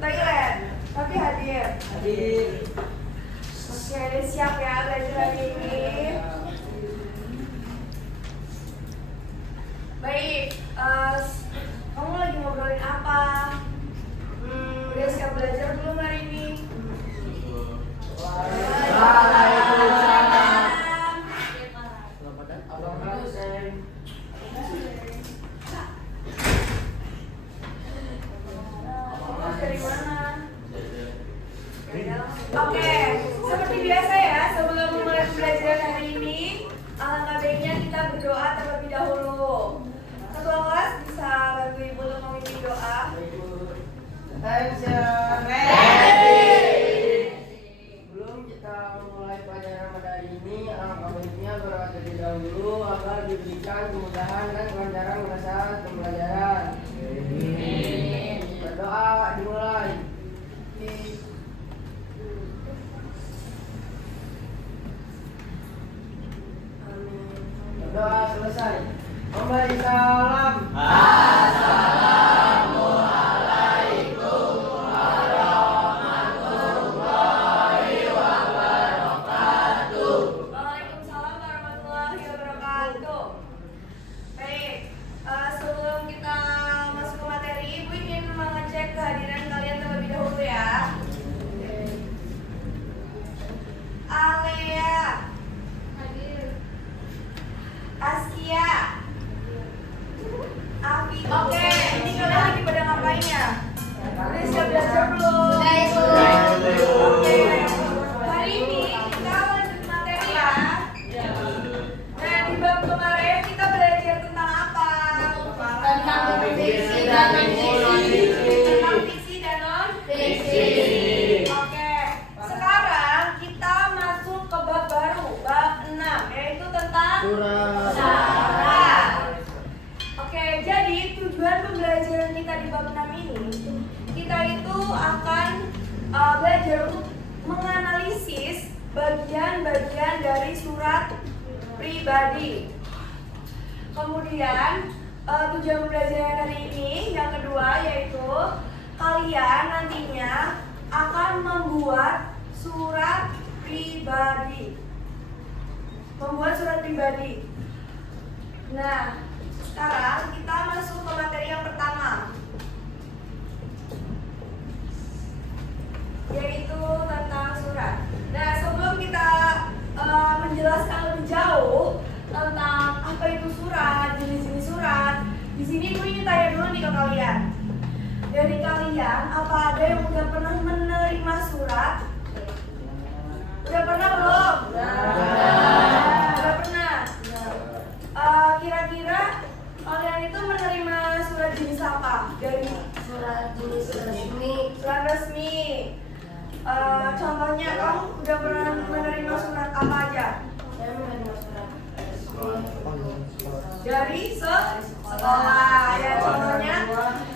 Thailand, tapi hadir. Hadir. Oke, siap ya belajar hari ini. Baik, kamu lagi ngobrolin apa? Udah siap belajar belum hari ini? Waalaikumsalam. Selamat datang. Dari mana? Oke, seperti biasa ya, sebelum memulai pembelajaran hari ini, alangkah baiknya kita berdoa terlebih dahulu. Ketua kelas bisa bantu ibu untuk memimpin doa. Attention. Sebelum kita memulai pelajaran pada hari ini, alangkah baiknya berdoa terlebih dahulu agar diberikan kemudahan dan kelancaran pada saat pembelajaran. Berdoa dimulai. Berdoa selesai. Memberi salam. Waalaikumsalam warahmatullahi wabarakatuh. Baik, sebelum kita masuk ke materi, ibu ingin mengecek kehadiran kalian terlebih dahulu ya. Alea, Askia, Afi. Oke, ini kalian lagi pada ngapain ya? Udah siap belajar belum? Oke, hari ini kita lanjut materi ya. Nah, di bab kemarin kita belajar tentang apa? Tentang fiksi dan non-fiksi. Oke, sekarang kita masuk ke bab baru, bab 6, yaitu tentang syarat. Oke, jadi tujuan pembelajaran kita di bab 6 ini, kita itu akan belajar untuk menganalisis bagian-bagian dari surat pribadi. Kemudian tujuan pembelajaran hari ini yang kedua yaitu kalian nantinya akan membuat surat pribadi. Nah, sekarang kita masuk ke materi yang pertama, yaitu tentang surat. Nah, sebelum kita menjelaskan lebih jauh tentang apa itu surat, jenis-jenis surat, di sini gue ingin tanya dulu nih ke kalian. Dari kalian, apa ada yang udah pernah menerima surat? Udah pernah belum? Udah pernah. Kira-kira kalian itu menerima surat jenis apa? Dari Surat jenis resmi. surat resmi. Contohnya kamu udah pernah menerima surat apa aja? Saya menerima surat resmi. Dari sekolah. Ya, contohnya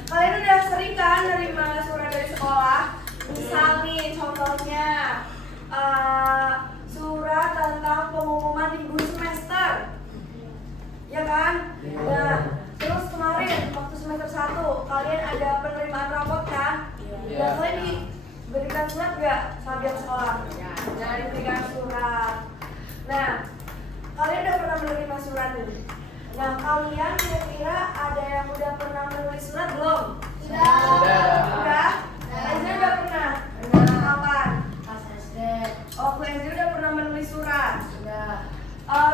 kalian udah sering kan menerima surat dari sekolah? Misal nih contohnya surat tentang pengumuman libur semester, ya kan? Nah, terus kemarin waktu semester 1 kalian ada penerimaan rapot kan? Ya, kalian diberikan surat nggak sama pihak sekolah? Ya, diberikan surat. Nah, kalian udah pernah menerima surat nih. Nah, kalian kira-kira ada yang udah pernah menulis surat belum? Udah? Kalian udah pernah? Kapan? Pas SD. Waktu SD udah pernah menulis surat. Sudah.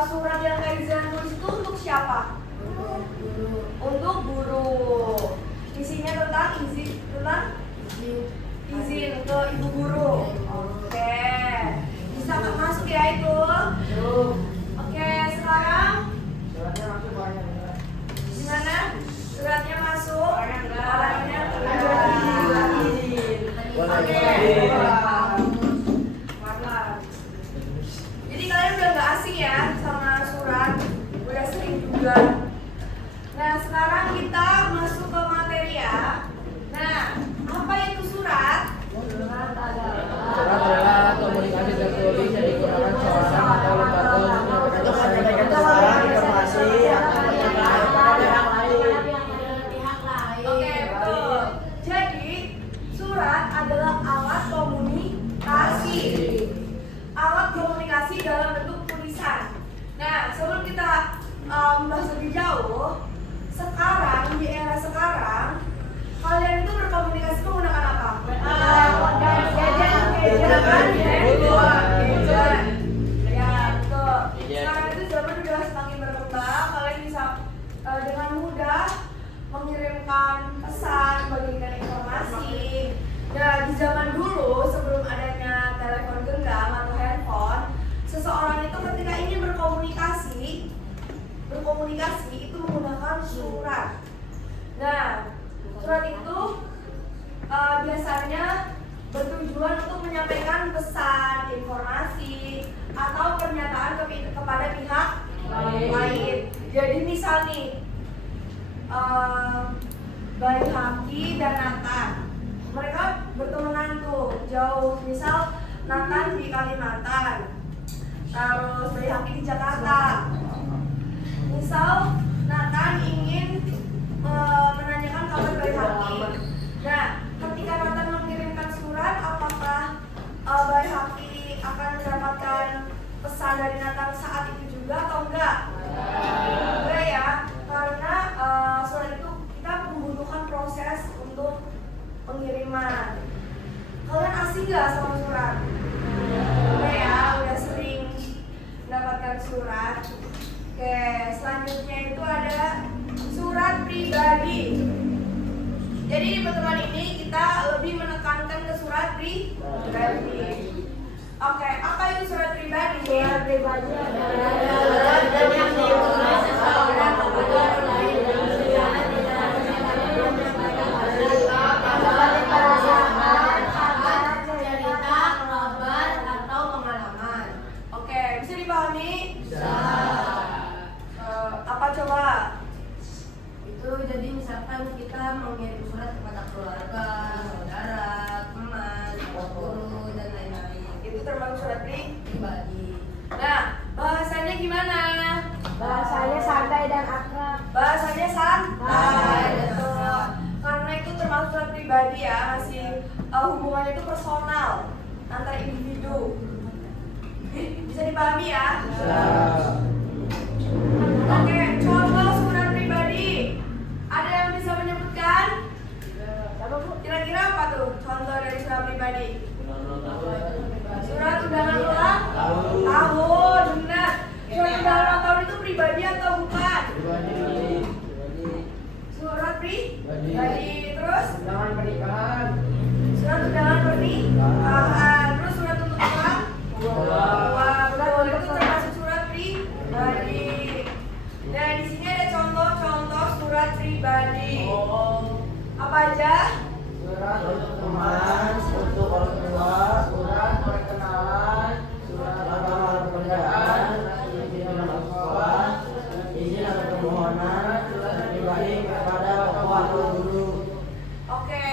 Surat yang Kaizan tulis itu untuk siapa? Guru. Untuk guru. Isinya tentang izin ke ibu guru. Oke. Bisa masuk ya itu? Oke, sekarang Suratnya masuk banyak. gimana? Suratnya masuk. Orangnya jadi kalian udah gak asing ya sama surat, udah sering juga. Nah, sekarang kita masuk ke materi ya. Nah, apa itu surat? Surat adalah Surat adalah komunikasi tertulis yang digunakan seorang atau lembaga untuk menyampaikan sesuatu informasi atau pernyataan kepada yang lain. pihak lain. Oke, betul. Jadi, surat dengan mudah mengirimkan pesan, bagikan informasi. Nah, di zaman dulu sebelum adanya telepon genggam atau handphone, seseorang itu ketika ingin berkomunikasi itu menggunakan surat. Nah, surat itu biasanya bertujuan untuk menyampaikan pesan, informasi, atau pernyataan kepada pihak lain. Jadi misal nih, Bayi Haki dan Nathan, mereka bertemanan tuh jauh. Misal Nathan di Kalimantan, terus Bayi Haki di Jakarta. Misal Nathan ingin menanyakan kabar Bayi Haki. Nah, ketika Nathan mengirimkan surat, apakah Bayi Haki akan mendapatkan pesan dari Nathan saat itu juga atau enggak? Enggak ya, karena surat itu kita membutuhkan proses untuk pengiriman. Kalian asing nggak sama surat? Enggak ya, udah sering mendapatkan surat. Oke, selanjutnya itu ada surat pribadi. Jadi di pertemuan ini kita lebih menekankan ke surat pribadi. Oke, apa itu surat pribadi? Surat pribadi adalah surat yang ditulis seseorang kepada orang lain dengan tujuan tidak seperti perasaan, kabar, cerita, kabar, atau pengalaman. Oke, bisa dipahami? Bisa. Apa coba? Itu jadi misalkan kita mengirim surat kepada keluarga, saudara, teman, guru, dan lain-lain. Itu termasuk surat Pribadi. Nah, bahasanya gimana? Bahasanya santai dan akrab. Bahasanya santai. Santai. Betul. Karena itu termasuk surat pribadi ya, masih hubungannya itu personal antar individu. Bisa dipahami ya? Oke, contoh surat pribadi. Ada yang bisa menyebutkan? Kira-kira apa tuh contoh dari surat pribadi? Surat undangan ulang tahun, benar. Surat undangan ulang tahun itu pribadi atau bukan? Surat pribadi. Terus Undangan pernikahan. surat undangan pernikahan. Terus surat untuk uang. Wah, betul, itu termasuk surat pribadi. Nah, di sini ada contoh-contoh surat pribadi. Apa aja? Surat untuk teman, untuk orang tua, surat perkenalan, surat lamaran pekerjaan, izin masuk sekolah, izin atau permohonan, surat pribadi kepada bapak atau guru. Oke.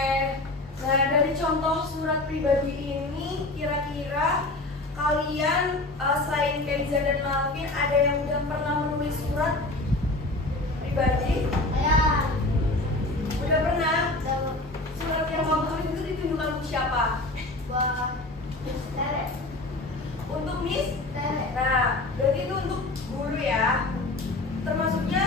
Nah, dari contoh surat pribadi ini kira-kira kalian selain Kenza dan Malvin ada yang udah pernah menulis surat pribadi? Udah pernah? Surat yang kamu tulis itu ditunjukkan untuk siapa? Untuk Miss? Nah, berarti itu untuk guru ya. Termasuknya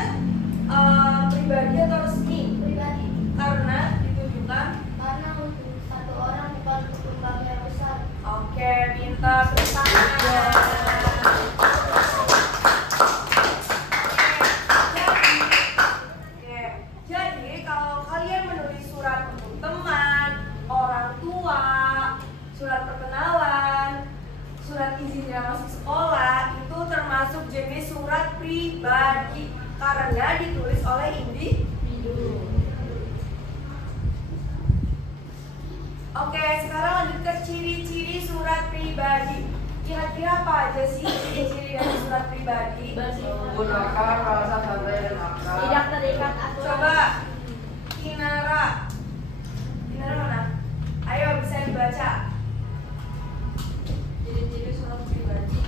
pribadi atau resmi? Pribadi. Karena ditujukan. Karena untuk satu orang bukan untuk lembaga yang besar. Oke, pintar. Tepuk tangan. Jadi kalau kalian menulis surat untuk teman, orang tua, surat perkenalan, surat izin masuk sekolah, itu termasuk jenis surat pribadi karena ditulis oleh individu. Oke, sekarang lanjut ke ciri-ciri surat pribadi. Kira-kira apa aja sih ciri-ciri dari surat pribadi? Gunakan bahasa santai dan akrab. Tidak terikat aturan. Coba Kinara mana? Ayo bisa dibaca. Ciri-ciri surat pribadi: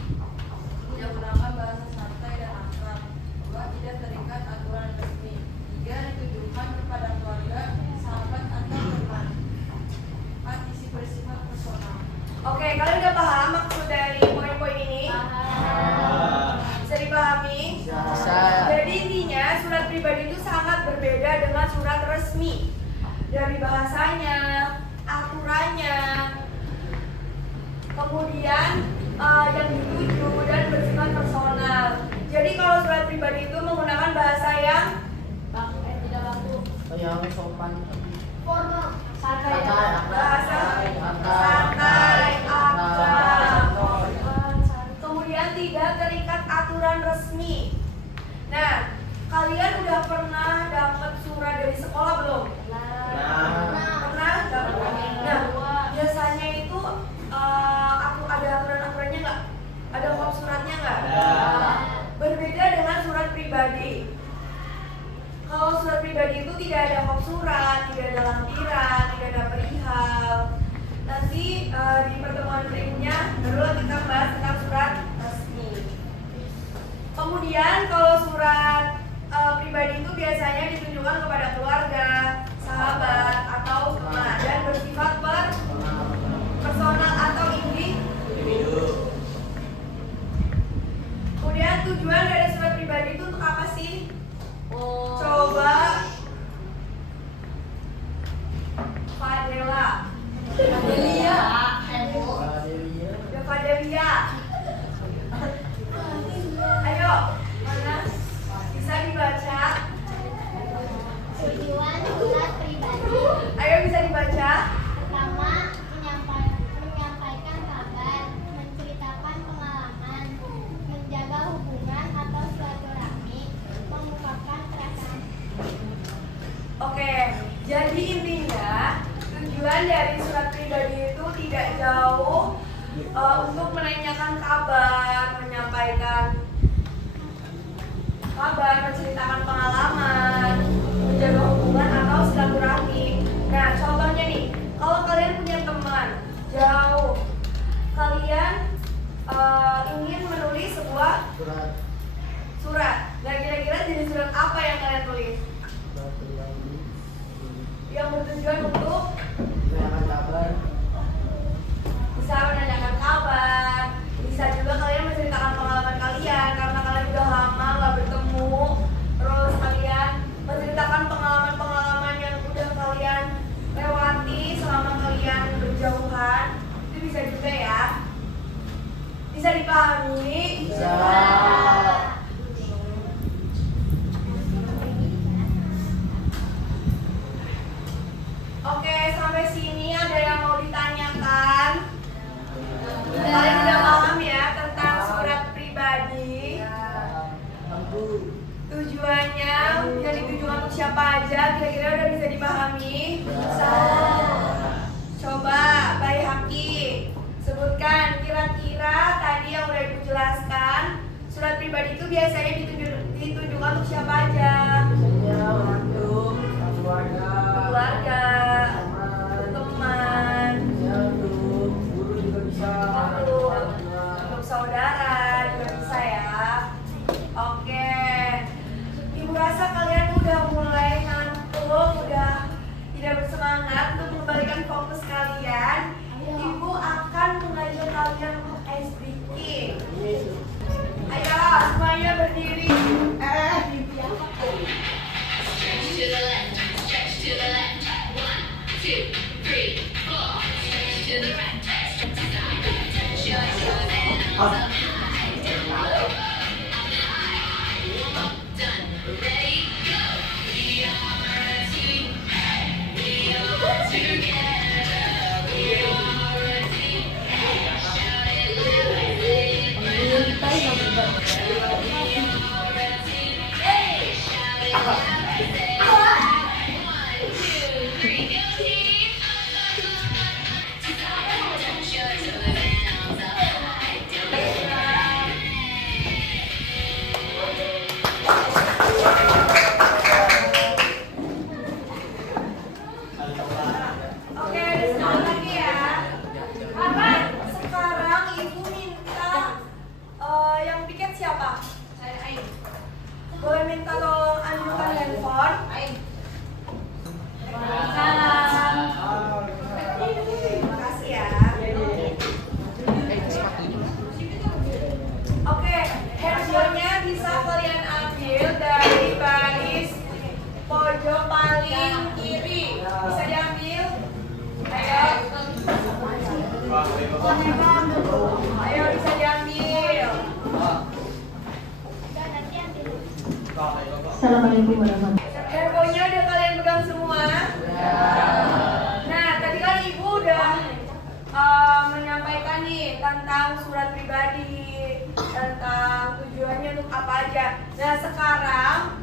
tidak menggunakan bahasa santai dan akrab. 2. Tidak terikat aturan resmi. 3. Ditujukan kepada keluarga, sahabat, atau teman. 4. Isi bersifat personal. Oke, kalian udah paham maksud dari poin-poin ini? Bisa dipahami? Bisa. Jadi intinya surat pribadi itu sangat berbeda dengan surat resmi. Dari bahasanya, aturannya, kemudian yang dituju dan bersifat personal. Jadi kalau surat pribadi itu menggunakan bahasa yang yang sopan. Formal. Santai, Santai, santai, akrab. santai. Kemudian tidak terikat aturan resmi. Nah, kalian udah pernah dapat surat dari sekolah belum? Pernah? Nah, biasanya itu aku ada aturan-aturannya nggak? Ada kop suratnya nggak? Berbeda dengan surat pribadi. Kalau surat pribadi itu tidak ada kop surat, tidak ada lampiran, tidak ada perihal. Nanti di pertemuan berikutnya baru kita bahas tentang surat resmi. Kemudian kalau surat pribadi itu biasanya ditunjukkan kepada keluarga, sahabat, atau teman dan bersifat personal atau individu. Kemudian tujuan dari surat pribadi itu untuk apa sih? Coba Fadela. Delia. Ya Fadelia. Ayo, mana? Bisa dibaca? Tujuan surat pribadi. Ayo bisa dibaca? Pertama, menyampaikan kabar, menceritakan pengalaman, menjaga hubungan atau silaturahmi, mengungkapkan perasaan. Oke, jadi intinya tujuan dari surat pribadi itu tidak jauh untuk menanyakan kabar, menyampaikan kabar, menceritakan pengalaman, menjaga hubungan atau silaturahmi. Nah, contohnya nih, kalau kalian punya teman jauh, kalian ingin menulis sebuah surat. Nah, kira-kira jenis surat apa yang kalian tulis? Yang bertujuan untuk bisa menanyakan kabar, bisa juga kalian menceritakan pengalaman kalian karena kalian udah lama nggak bertemu, terus kalian menceritakan pengalaman-pengalaman yang udah kalian lewati selama kalian berjauhan. Itu bisa juga ya. Bisa dipahami? Bisa. Oke, sampai sini ada yang mau ditanyakan? Kalian sudah paham ya tentang surat pribadi? Tujuannya, yang ditujukan untuk siapa aja? Kira-kira udah bisa dipahami? Bisa. Coba, Bayi Haki, sebutkan kira-kira tadi yang udah Ibu jelaskan. Surat pribadi itu biasanya ditujukan untuk siapa aja? Keluarga, teman, guru juga bisa. untuk saudara juga bisa ya. Oke, Ibu rasa kalian udah mulai ngantuk, udah tidak bersemangat untuk mengembalikan fokus kalian. Ibu akan mengajak kalian untuk ice breaking. Ayo semuanya berdiri. Oke, ada sekali lagi ya. Sekarang Ibu minta yang piket siapa? Saya Ain. Boleh minta tolong anjurkan handphone. Ain. Terima kasih ya. Oke, handphonenya bisa kalian ambil dari baris pojok paling kiri. Bisa diambil? Ayo. Ayo bisa diambil. Dan nanti ambil. Assalamualaikum warahmatullahi Handphonenya udah kalian pegang pulang semua? Nah, tadi kan Ibu udah menyampaikan nih tentang surat pribadi, tentang tujuannya untuk apa aja. Nah, sekarang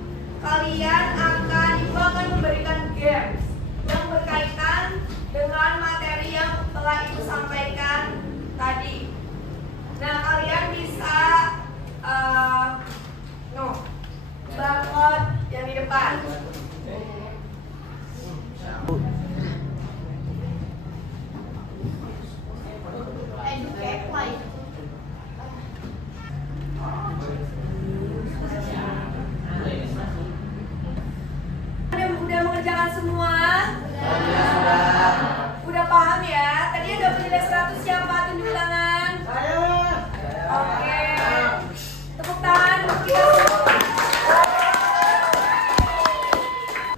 Ibu akan memberikan games yang berkaitan dengan materi yang telah Ibu sampaikan tadi. Nah, kalian bisa barcode yang di depan. Udah mengerjakan semua? Udah paham ya? Tadi yang dapat nilai 100 siapa? Tunjuk tangan. Oke. Tepuk tangan untuk kita semua.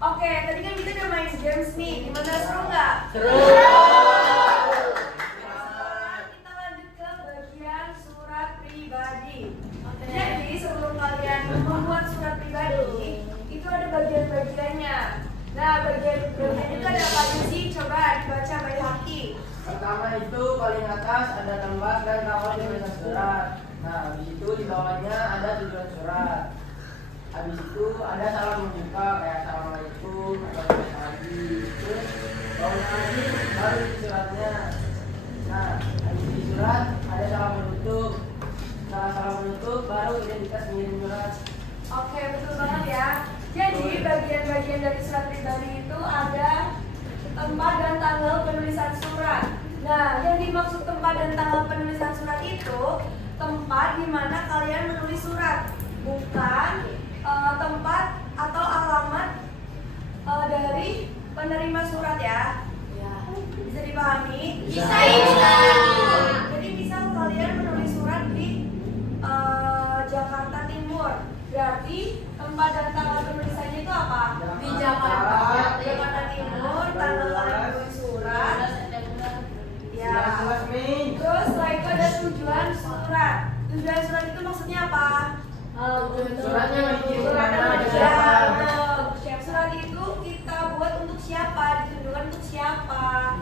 Oke, tadi kan kita udah main games nih. Gimana, seru nggak? Seru. Sekarang kita lanjut ke bagian surat pribadi. Jadi sebelum kalian membuat surat pribadi, itu ada bagian-bagiannya. Nah, bagian-bagian itu ada apa aja sih? Coba dibaca baik hati. Pertama itu paling atas ada tempat dan nama tulisan surat. Nah, habis itu di bawahnya ada tujuan surat. Habis itu ada salam membuka kayak assalamualaikum atau selamat pagi. Terus bawahnya lagi baru di suratnya. Nah, habis di surat ada salam menutup. Setelah salam menutup baru identitas mengirim surat. Oke, betul banget ya. Jadi bagian-bagian dari surat pribadi itu ada tempat dan tanggal penulisan surat. Nah, yang dimaksud tempat dan tanggal penulisan surat itu tempat di mana kalian menulis surat, bukan tempat atau alamat dari penerima surat ya. Bisa dipahami? Bisa, bisa. Jadi misal kalian menulis surat di Jakarta Timur, berarti tempat dan tanggal penulisannya itu apa? Di Jakarta. Jakarta Timur, tanggal kalian menulis surat. Ya. Terus setelah itu ada tujuan surat. Tujuan surat itu maksudnya apa? Suratnya bikin Surat kemana, ke ya, siapa? surat itu kita buat untuk siapa? Ditujukan untuk siapa?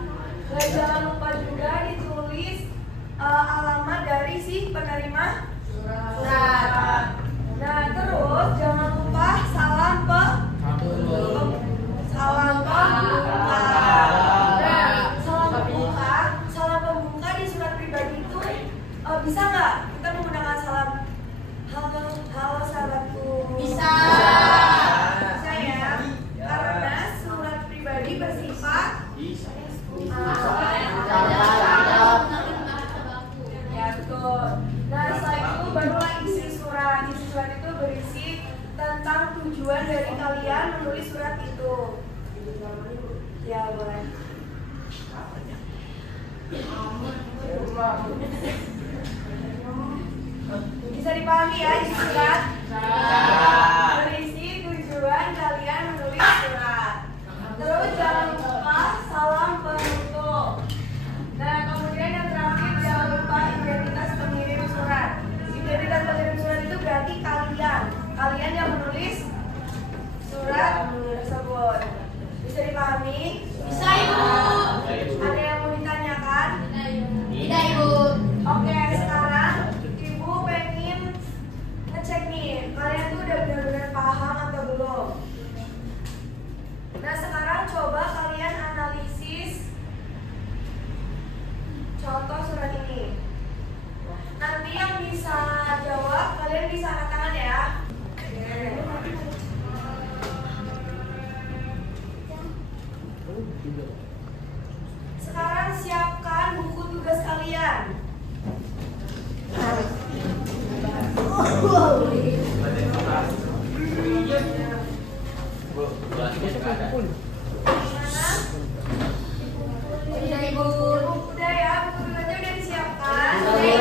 Dan jangan lupa juga ditulis alamat dari si penerima surat. Nah, terus jangan lupa salam pembuka. Nah, salam pembuka di surat pribadi itu bisa nggak kita menggunakan salam halo sahabatku? Bisa. Bisa ya, karena surat pribadi bersifat ya betul. Nah, setelah itu barulah isi surat. Isi surat itu berisi tentang tujuan dari kalian menulis surat itu. Ya boleh. Bisa dipahami ya isi surat? Berisi tujuan kalian menulis surat. Terus jangan lupa salam penutup. Nah, kemudian yang terakhir jangan lupa identitas pengirim surat. Identitas pengirim surat itu berarti kalian yang menulis surat tersebut. Bisa dipahami? Bisa, Ibu. Ada yang mau ditanyakan? Tidak, Ibu. Oke, sekarang Ibu pengen ngecek nih, kalian tuh udah benar-benar paham atau belum? Nah, sekarang coba kalian analisis contoh surat ini. Nanti yang bisa jawab, kalian bisa angkat tangan ya. Sekarang siapkan buku tugas kalian. Iya, Ibu. Udah ya, buku tugasnya udah disiapkan. Oke.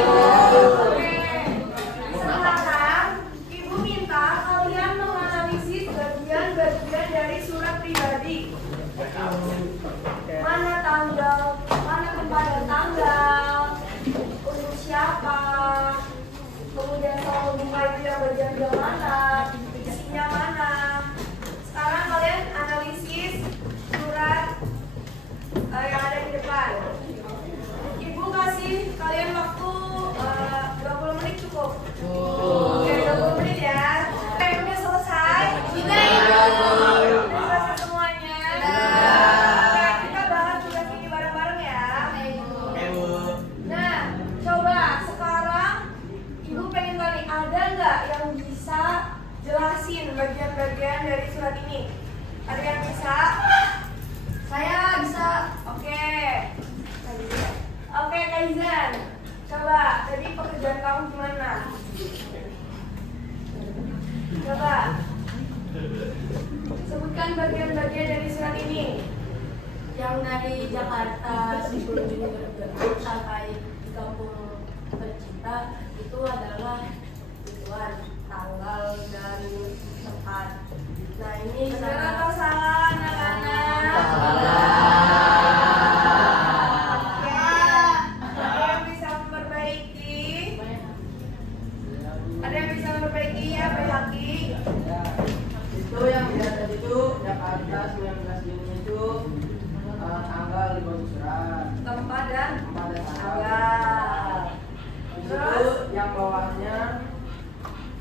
Sekarang Ibu minta kalian menganalisis bagian-bagian dari surat pribadi. Mana tanggal, mana tempat dan tanggal, untuk siapa, kemudian soal bunga itu yang bagian mana, isinya mana. Sekarang kalian analisis bagian-bagian dari surat ini? Ada yang bisa? Saya bisa. Oke. Oke, Kak Izan. Coba, tadi pekerjaan kamu gimana? Coba. Sebutkan bagian-bagian dari surat ini. Yang dari Jakarta sebelum ini bergabung sampai di kampung tercinta itu adalah tujuan, tanggal, dan tempat. Nah ini Benar atau salah, anak-anak? Oke. Ada yang bisa memperbaiki? Ada yang bisa memperbaiki ya, Pak Haki? Ya, itu yang di atas itu Jakarta 19 Juni itu tanggal di bawah surat. Tempat dan Tempat dan tanggal. tanggal. Di situ Terus? yang bawahnya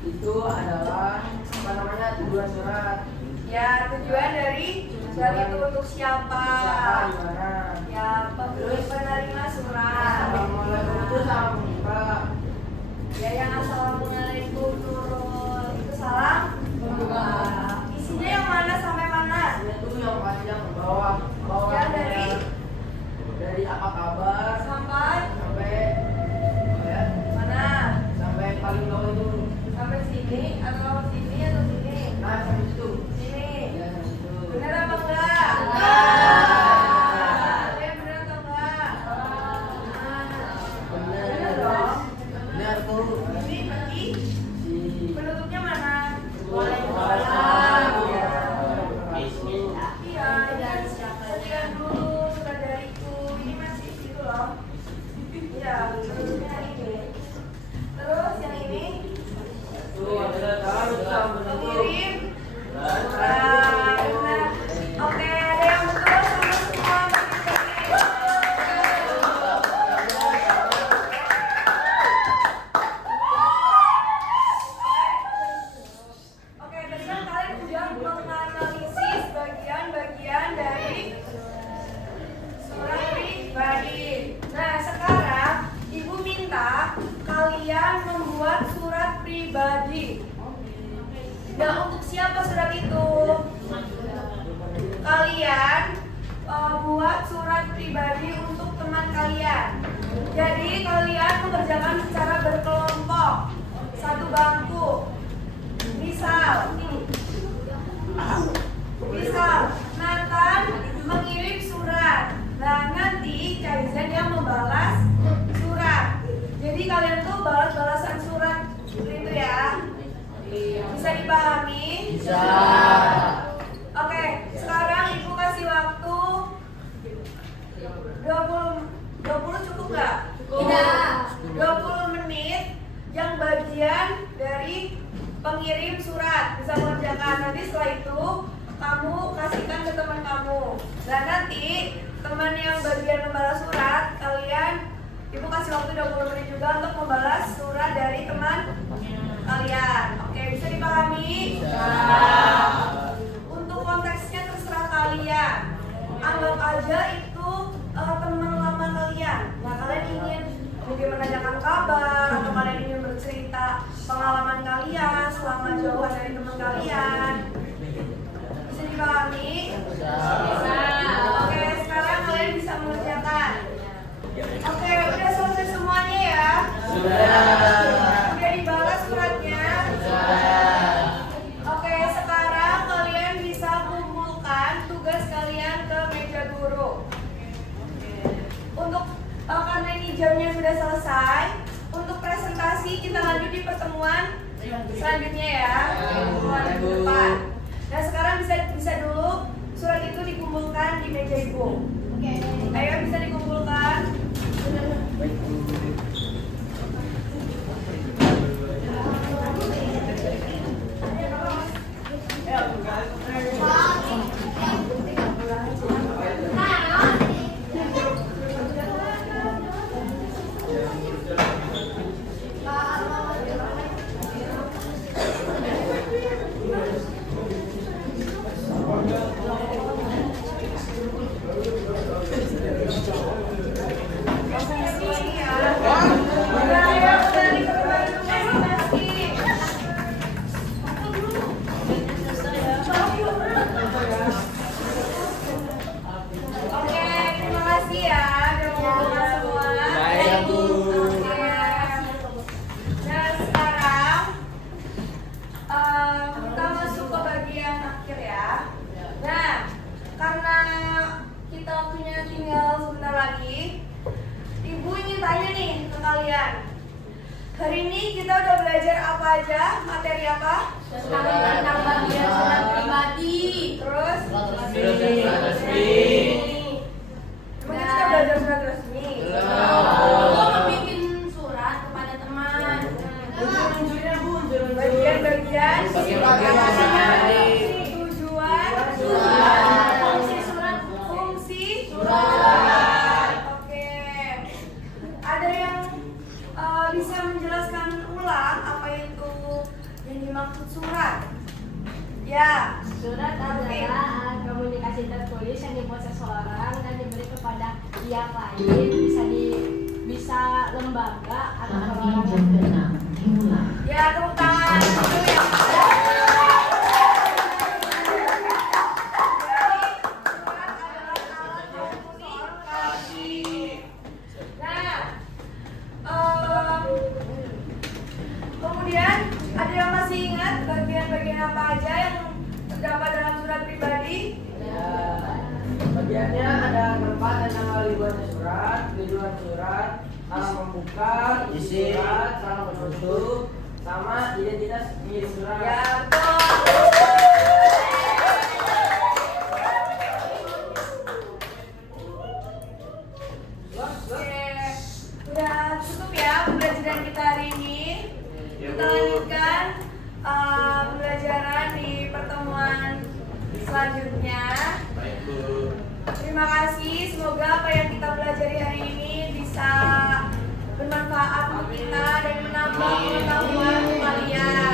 itu adalah apa namanya tujuan surat. Ya, tujuan dari surat itu untuk siapa? Siapa di mana? Ya, penerima surat. Assalamualaikum itu salam membuka. Ya, yang assalamualaikum turun itu salam membuka. Isinya yang mana sampai mana? Itu yang panjang ke bawah. Yang dari apa kabar sampai sampai ya, mana? sampai paling bawah itu. Sampai sini atau sini atau sini? Nah, sampai situ. Sini. Ya, sampai situ. Benar apa enggak? Kalian benar atau enggak? Benar dong. Benar tuh. Ini pergi. Si Penutupnya mana? Waalaikumsalam. Iya. Bismillah. Iya, dan sekian dulu sudah dariku. Ini masih situ loh. Iya, penutupnya ini. Terus yang ini Tuh, ada pengirim surat. Benar. Oke, ada yang betul sama semua. Oke, tadi kan kalian udah menganalisis bagian-bagian dari surat pribadi. Nah, sekarang Ibu minta kalian membuat surat pribadi. Nah, untuk siapa surat itu? Kalian buat surat pribadi untuk teman kalian. Jadi kalian mengerjakan secara berkelompok, satu bangku. Misal, Nathan mengirim surat. Nah, nanti Kaizan yang membalas surat. Jadi kalian tuh balas-balasan surat itu ya. Bisa dipahami? Bisa. Oke, sekarang Ibu kasih waktu 20 cukup nggak? Tidak. 20 menit yang bagian dari pengirim surat bisa mengerjakan. Nanti setelah itu kamu kasihkan ke teman kamu. Dan nanti teman yang bagian membalas surat, kalian Ibu kasih waktu 20 menit juga untuk membalas surat dari teman kalian. Oke, bisa dipahami? Untuk konteksnya terserah kalian. Anggap aja itu teman lama kalian. Nah, kalian ingin mungkin menanyakan kabar atau kalian ingin bercerita pengalaman kalian selama jauhan dari teman kalian. Bisa dipahami? Oke, sekarang kalian bisa mengerjakan. Oke, udah selesai semuanya ya? Sudah. Udah dibalas suratnya? Oke, sekarang kalian bisa kumpulkan tugas kalian ke meja guru. Untuk karena ini jamnya sudah selesai, untuk presentasi kita lanjut di pertemuan selanjutnya ya, pertemuan minggu depan. Nah, sekarang bisa dulu surat itu dikumpulkan di meja Ibu. Ayo, bisa dikumpulkan. Nah, karena kita waktunya tinggal sebentar lagi, Ibu ingin tanya nih ke kalian. Hari ini kita udah belajar apa aja? Materi apa? Tentang bagian surat pribadi. Terus? Surat resmi. Emang kita udah belajar surat resmi? Aku bikin surat kepada teman. Unsur-unsurnya Bu, unsur-unsur. Bagian-bagian Bagian-bagian. tujuan Surat. fungsi surat oke. Ada yang bisa menjelaskan ulang apa itu yang dimaksud surat? Ya. Surat adalah alat komunikasi tertulis yang dibuat seseorang dan diberi kepada pihak lain, bisa lembaga atau perorangan. Ya, tepuk tangan dulu ya. Kemudian ada yang masih ingat bagian-bagian apa aja yang terdapat dalam surat pribadi? Ya, bagiannya ada tempat dan tanggal dibuatnya surat, tujuan surat, salah membuka, isi surat, salah menutup, sama identitas pengirim surat. Ya, betul. Oke, udah cukup ya pembelajaran kita hari ini. Kita lanjutkan pembelajaran di pertemuan selanjutnya. Terima kasih, semoga apa yang kita pelajari hari ini bisa bermanfaat untuk kita dan menambah pengetahuan kalian.